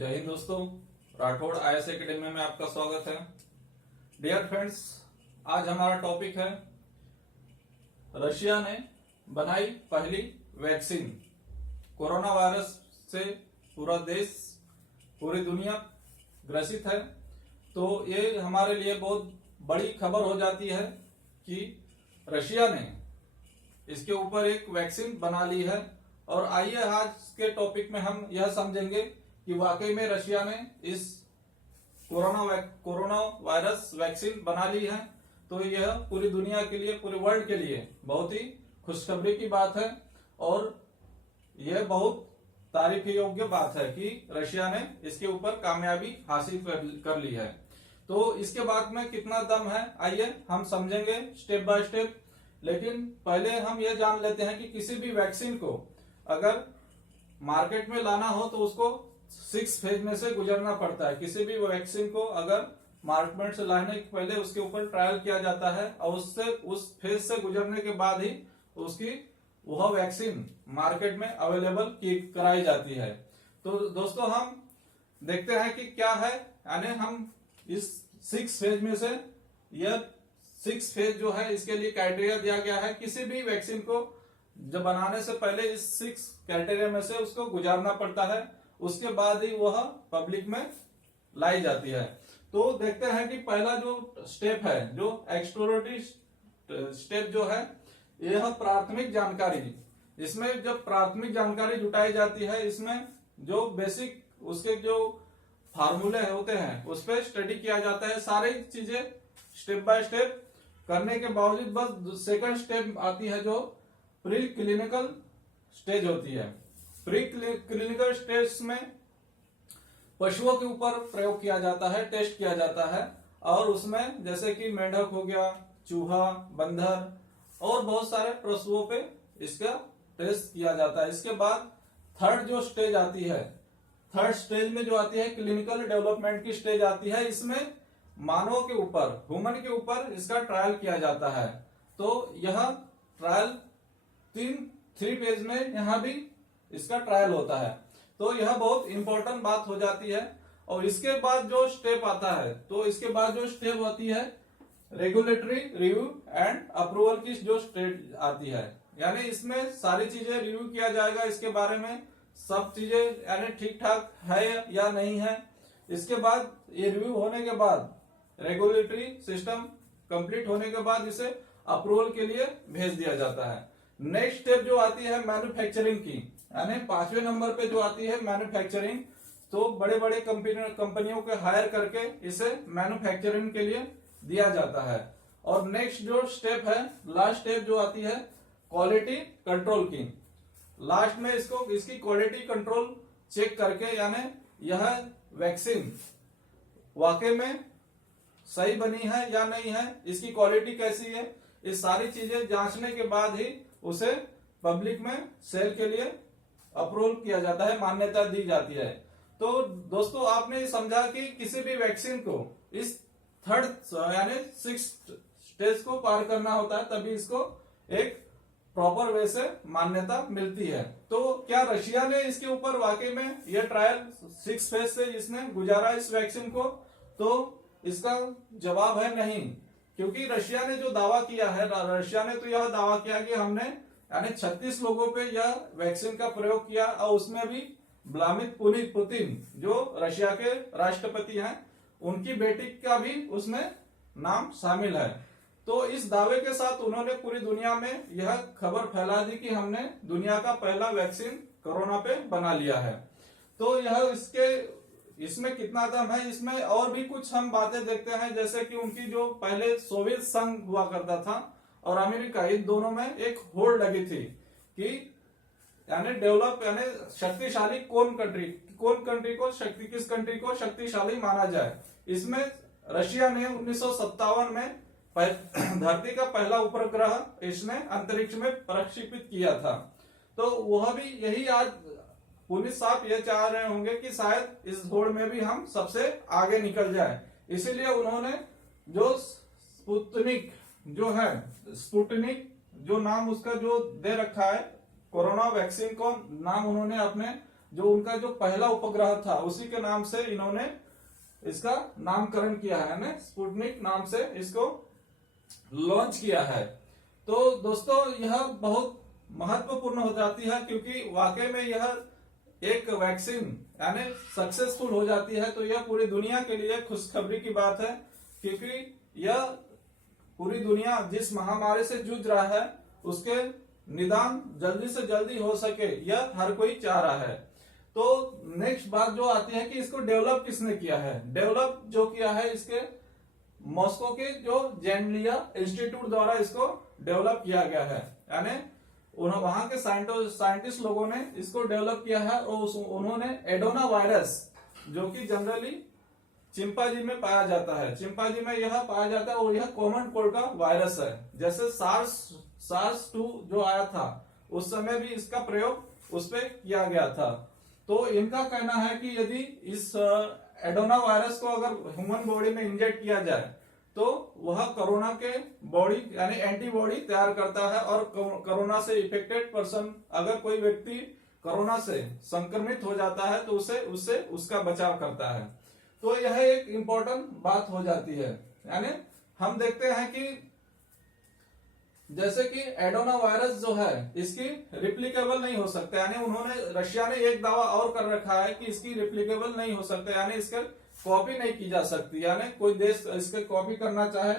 जय हिंद दोस्तों, Rathore IAS academy में आपका स्वागत है। डियर फ्रेंड्स, आज हमारा टॉपिक है रशिया ने बनाई पहली वैक्सीन। कोरोना वायरस से पूरा देश, पूरी दुनिया ग्रसित है, तो ये हमारे लिए बहुत बड़ी खबर हो जाती है कि रशिया ने इसके ऊपर एक वैक्सीन बना ली है। और आइए आज के टॉपिक में हम यह समझेंगे कि वाकई में रशिया ने इस कोरोना वायरस वैक्सीन बना ली है। तो यह पूरी दुनिया के लिए, पूरे वर्ल्ड के लिए बहुत ही खुशखबरी की बात है और यह बहुत तारीफ योग्य बात है कि रशिया ने इसके ऊपर कामयाबी हासिल कर ली है। तो इसके बाद में कितना दम है, आइए हम समझेंगे स्टेप बाय स्टेप। लेकिन पहले हम यह जान लेते हैं कि किसी भी वैक्सीन को अगर मार्केट में लाना हो तो उसको 6 फेज में से गुजरना पड़ता है। किसी भी वैक्सीन को अगर मार्केट से लाने के पहले उसके ऊपर ट्रायल किया जाता है और उस फेज से गुजरने के बाद ही उसकी वह वैक्सीन मार्केट में अवेलेबल कराई जाती है। तो दोस्तों, हम देखते हैं कि क्या है, यानी हम इस 6 फेज में से यह 6 फेज जो है इसके लिए क्राइटेरिया दिया गया है। किसी भी वैक्सीन को जब बनाने से पहले इस 6 क्राइटेरिया में से उसको गुजारना पड़ता है, उसके बाद ही वह पब्लिक में लाई जाती है। तो देखते हैं कि पहला जो स्टेप है, जो एक्सप्लोरेटरी स्टेप जो है, यह प्राथमिक जानकारी। इसमें जब प्राथमिक जानकारी जुटाई जाती है, इसमें जो बेसिक उसके जो फार्मूले होते हैं उस पर स्टडी किया जाता है। सारी चीजें स्टेप बाय स्टेप करने के बावजूद बस सेकंड स्टेप आती है जो प्री क्लिनिकल स्टेज होती है। प्री क्लिनिकल स्टेज में पशुओं के ऊपर प्रयोग किया जाता है, टेस्ट किया जाता है, और उसमें जैसे कि मेंढक हो गया, चूहा, बंदर और बहुत सारे पशुओं पे इसका टेस्ट किया जाता है। इसके बाद थर्ड जो स्टेज आती है, थर्ड स्टेज में जो आती है क्लिनिकल डेवलपमेंट की स्टेज आती है। इसमें मानव के ऊपर, ह्यूमन के ऊपर इसका ट्रायल किया जाता है। तो यह ट्रायल 3 फेज में यहां भी इसका ट्रायल होता है। तो यह बहुत इंपॉर्टेंट बात हो जाती है। और इसके बाद जो स्टेप आता है, तो इसके बाद जो स्टेप होती है रेगुलेटरी रिव्यू एंड अप्रूवल की जो स्टेज आती है, यानी इसमें सारी चीजें रिव्यू किया जाएगा, इसके बारे में सब चीजें यानी ठीक ठाक है या नहीं है। इसके बाद ये रिव्यू होने के बाद, रेगुलेटरी सिस्टम कंप्लीट होने के बाद इसे अप्रूवल के लिए भेज दिया जाता है। नेक्स्ट स्टेप जो आती है मैन्युफैक्चरिंग की, यानी 5वें नंबर पे जो आती है मैन्युफैक्चरिंग। तो बड़े बड़े कंपनियों को हायर करके इसे मैन्युफैक्चरिंग के लिए दिया जाता है। और नेक्स्ट जो स्टेप है, लास्ट स्टेप जो आती है क्वालिटी कंट्रोल की। लास्ट में इसकी क्वालिटी कंट्रोल चेक करके, यानी यह वैक्सीन वाकई में सही बनी है या नहीं है, इसकी क्वालिटी कैसी है, इस सारी चीजें जांचने के बाद ही उसे पब्लिक में सेल के लिए अप्रूवल किया जाता है, मान्यता दी जाती है। तो दोस्तों, आपने समझा कि किसी भी वैक्सीन को इस थर्ड यानी 6 स्टेज को पार करना होता है, तभी इसको एक प्रॉपर वे से मान्यता मिलती है। तो क्या रशिया ने इसके ऊपर वाकई में यह ट्रायल 6 फेज से इसने गुजारा इस वैक्सीन को? तो इसका जवाब है नहीं, क्योंकि रशिया ने जो दावा किया है, रशिया ने तो यह दावा किया कि हमने यानी 36 लोगों पे यह वैक्सीन का प्रयोग किया, और उसमें भी व्लादिमीर पुतिन जो रशिया के राष्ट्रपति हैं, उनकी बेटी का भी उसमें नाम शामिल है। तो इस दावे के साथ उन्होंने पूरी दुनिया में यह खबर फैला दी कि हमने दुनिया का पहला वैक्सीन कोरोना पे बना लिया है। तो यह इसमें कितना दम है, इसमें और भी कुछ हम बातें देखते हैं, जैसे कि उनकी जो पहले सोवियत संघ हुआ करता था और अमेरिका, इन दोनों में एक होड़ लगी थी कि यानी डेवलप यानी शक्तिशाली किस कंट्री को शक्तिशाली माना जाए। इसमें रशिया ने 1957 में धरती का पहला उपग्रह इसने अंतरिक्ष में प्रक्षेपित किया था। तो वह भी यही आज पुलिस साहब ये चाह रहे होंगे कि शायद इस होड़ में भी हम सबसे आगे निकल जाए। इसीलिए उन्होंने जो स्पुतनिक जो नाम उसका जो दे रखा है, कोरोना वैक्सीन को नाम उन्होंने अपने जो उनका जो पहला उपग्रह था उसी के नाम से इन्होंने इसका नामकरण किया है, यानी स्पुतनिक नाम से इसको लॉन्च किया है। तो दोस्तों यह बहुत महत्वपूर्ण हो जाती है, क्योंकि वाकई में यह एक वैक्सीन यानी सक्सेसफुल हो जाती है तो यह पूरी दुनिया के लिए खुशखबरी की बात है, क्योंकि यह पूरी दुनिया जिस महामारी से जूझ रहा है उसके निदान जल्दी से जल्दी हो सके, यह हर कोई चाह रहा है। तो नेक्स्ट बात जो आती है कि इसको डेवलप किसने किया है। डेवलप जो किया है इसके मॉस्को के जो जेनलिया इंस्टीट्यूट द्वारा इसको डेवलप किया गया है, यानी वहां के साइंटिस्ट लोगों ने इसको डेवलप किया है। और उन्होंने एडोना वायरस, जो कि जनरली चिंपांजी में पाया जाता है, चिंपांजी में यह पाया जाता है और यह कॉमन कोल्ड का वायरस है। जैसे सार्स 2 जो आया था उस समय भी इसका प्रयोग उस पर किया गया था। तो इनका कहना है कि यदि इस एडोना वायरस को अगर ह्यूमन बॉडी में इंजेक्ट किया जाए तो वह कोरोना के बॉडी यानी एंटीबॉडी तैयार करता है, और कोरोना से इफेक्टेड पर्सन अगर कोई व्यक्ति कोरोना से संक्रमित हो जाता है तो उससे उसका बचाव करता है। तो यह एक इम्पोर्टेंट बात हो जाती है। यानी हम देखते हैं कि जैसे कि एडोना वायरस जो है इसकी रिप्लिकेबल नहीं हो सकता, यानी उन्होंने रशिया ने एक दावा और कर रखा है कि इसकी रिप्लिकेबल नहीं हो सकता, यानी इसका कॉपी नहीं की जा सकती, यानी कोई देश इसके कॉपी करना चाहे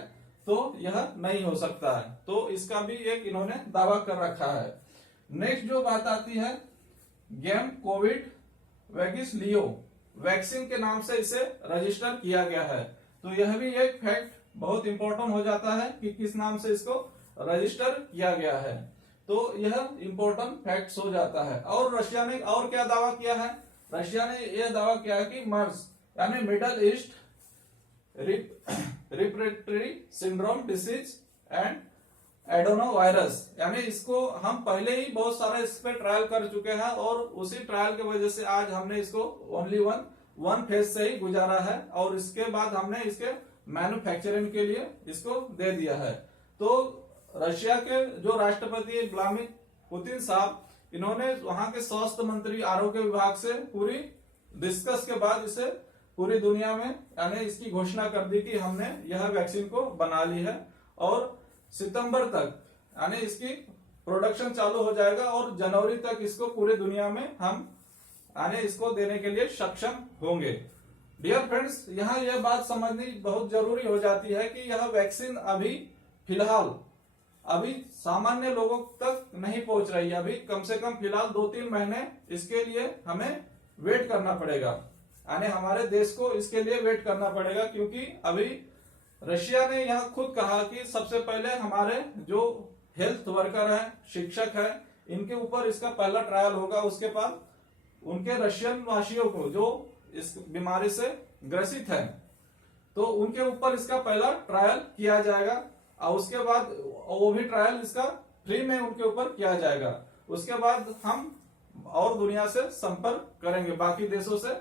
तो यह नहीं हो सकता है। तो इसका भी एक इन्होंने दावा कर रखा है। नेक्स्ट जो बात आती है गेम कोविड वैगिस लियो वैक्सीन के नाम से इसे रजिस्टर किया गया है। तो यह भी एक फैक्ट बहुत इंपॉर्टेंट हो जाता है कि किस नाम से इसको रजिस्टर किया गया है। तो यह इंपॉर्टेंट फैक्ट्स हो जाता है। और रशिया ने और क्या दावा किया है, रशिया ने यह दावा किया है कि मर्स यानी Middle East respiratory syndrome disease and adeno virus, यानी इसको हम पहले ही बहुत सारा इस पे ट्रायल कर चुके हैं और उसी ट्रायल की वजह से आज हमने इसको ओनली वन फेज से ही गुजारा है, और इसके बाद हमने इसके मैन्युफैक्चरिंग के लिए इसको दे दिया है। तो रशिया के जो राष्ट्रपति व्लादिमीर पुतिन साहब, इन्होंने वहां के स्वास्थ्य मंत्री आरोग्य विभाग से पूरी डिस्कस के बाद इसे पूरी दुनिया में यानी इसकी घोषणा कर दी कि हमने यह वैक्सीन को बना ली है, और सितंबर तक यानी इसकी प्रोडक्शन चालू हो जाएगा और जनवरी तक इसको पूरी दुनिया में हम यानी इसको देने के लिए सक्षम होंगे। डियर फ्रेंड्स, यहाँ यह बात समझनी बहुत जरूरी हो जाती है कि यह वैक्सीन अभी फिलहाल अभी सामान्य लोगों तक नहीं पहुंच रही है। अभी कम से कम फिलहाल 2-3 महीने इसके लिए हमें वेट करना पड़ेगा, यानी हमारे देश को इसके लिए वेट करना पड़ेगा, क्योंकि अभी रशिया ने यह खुद कहा कि सबसे पहले हमारे जो हेल्थ वर्कर है, शिक्षक है, इनके ऊपर इसका पहला ट्रायल होगा। उसके बाद उनके रशियन वासियों को जो इस बीमारी से ग्रसित है तो उनके ऊपर इसका पहला ट्रायल किया जाएगा, और उसके बाद वो भी ट्रायल इसका फ्री में उनके ऊपर किया जाएगा। उसके बाद हम और दुनिया से संपर्क करेंगे, बाकी देशों से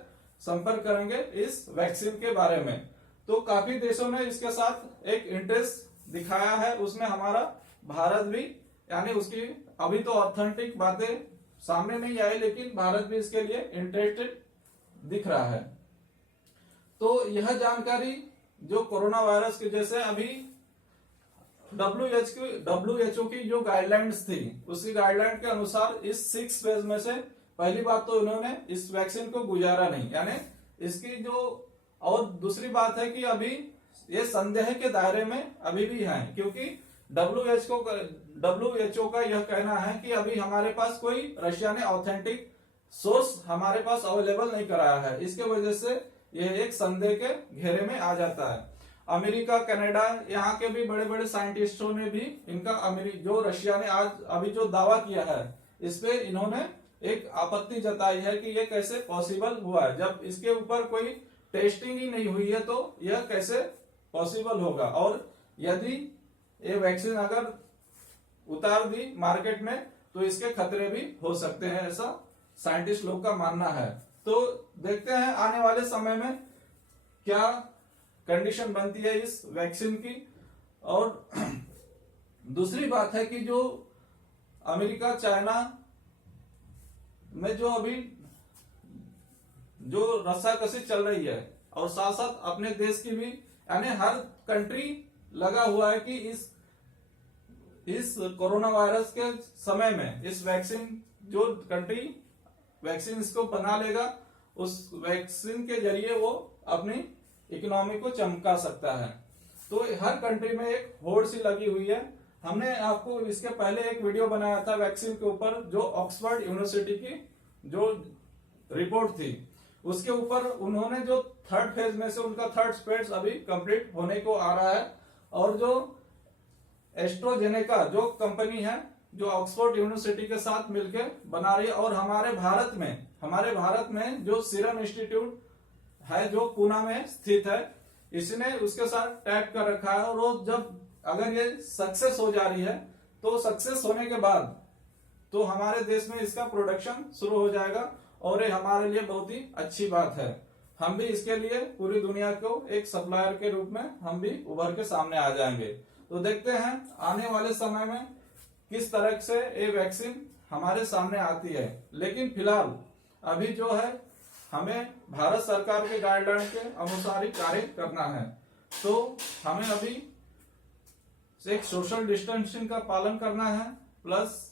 संपर्क करेंगे इस वैक्सीन के बारे में। तो काफी देशों ने इसके साथ एक इंटरेस्ट दिखाया है, उसमें हमारा भारत भी, यानी उसकी अभी तो ऑथेंटिक बातें सामने नहीं आई, लेकिन भारत भी इसके लिए इंटरेस्टेड दिख रहा है। तो यह जानकारी जो कोरोना वायरस के जैसे अभी WHO की जो गाइडलाइंस थी उसकी गाइडलाइन के अनुसार इस 6 फेज में से पहली बात तो इन्होंने इस वैक्सीन को गुजारा नहीं, यानी इसकी जो, और दूसरी बात है कि अभी ये संदेह के दायरे में अभी भी है, क्योंकि WHO का यह कहना है कि अभी हमारे पास कोई रशिया ने ऑथेंटिक सोर्स हमारे पास अवेलेबल नहीं कराया है। इसके वजह से यह एक संदेह के घेरे में आ जाता है। अमेरिका, कनाडा, यहाँ के भी बड़े बड़े साइंटिस्टों ने भी इनका जो रशिया ने आज अभी जो दावा किया है इस पे इन्होंने एक आपत्ति जताई है कि ये कैसे पॉसिबल हुआ है, जब इसके ऊपर कोई टेस्टिंग ही नहीं हुई है तो यह कैसे पॉसिबल होगा, और यदि ये वैक्सीन अगर उतार दी मार्केट में तो इसके खतरे भी हो सकते हैं, ऐसा साइंटिस्ट लोग का मानना है। तो देखते हैं आने वाले समय में क्या कंडीशन बनती है इस वैक्सीन की। और दूसरी बात है कि जो अमेरिका, चाइना में जो अभी जो रस्साकशी चल रही है, और साथ साथ अपने देश की भी, यानी हर कंट्री लगा हुआ है कि इस कोरोना वायरस के समय में इस वैक्सीन, जो कंट्री वैक्सीन इसको बना लेगा, उस वैक्सीन के जरिए वो अपनी इकोनॉमी को चमका सकता है। तो हर कंट्री में एक होड़ सी लगी हुई है। हमने आपको इसके पहले एक वीडियो बनाया था वैक्सीन के ऊपर, जो ऑक्सफोर्ड यूनिवर्सिटी की जो रिपोर्ट थी, उसके ऊपर उन्होंने जो थर्ड फेज में से उनका थर्ड फेज अभी कंप्लीट होने को आ रहा है, और जो एस्ट्रोजेनेका जो कंपनी है, जो ऑक्सफोर्ड यूनिवर्सिटी के साथ मिलकर बना रही है, और हमारे भारत में जो सीरम इंस्टीट्यूट है जो पूना में स्थित है, इसने उसके साथ टैग कर रखा है। और वो जब अगर ये सक्सेस हो जा रही है, तो सक्सेस होने के बाद तो हमारे देश में इसका प्रोडक्शन शुरू हो जाएगा, और ये हमारे लिए बहुत ही अच्छी बात है। हम भी इसके लिए पूरी दुनिया को एक सप्लायर के रूप में हम भी उभर के सामने आ जाएंगे। तो देखते हैं आने वाले समय में किस तरह से ये वैक्सीन हमारे सामने आती है। लेकिन फिलहाल अभी जो है हमें भारत सरकार के गाइडलाइन के अनुसार ही कार्य करना है। तो हमें अभी एक सोशल डिस्टेंसिंग का पालन करना है, प्लस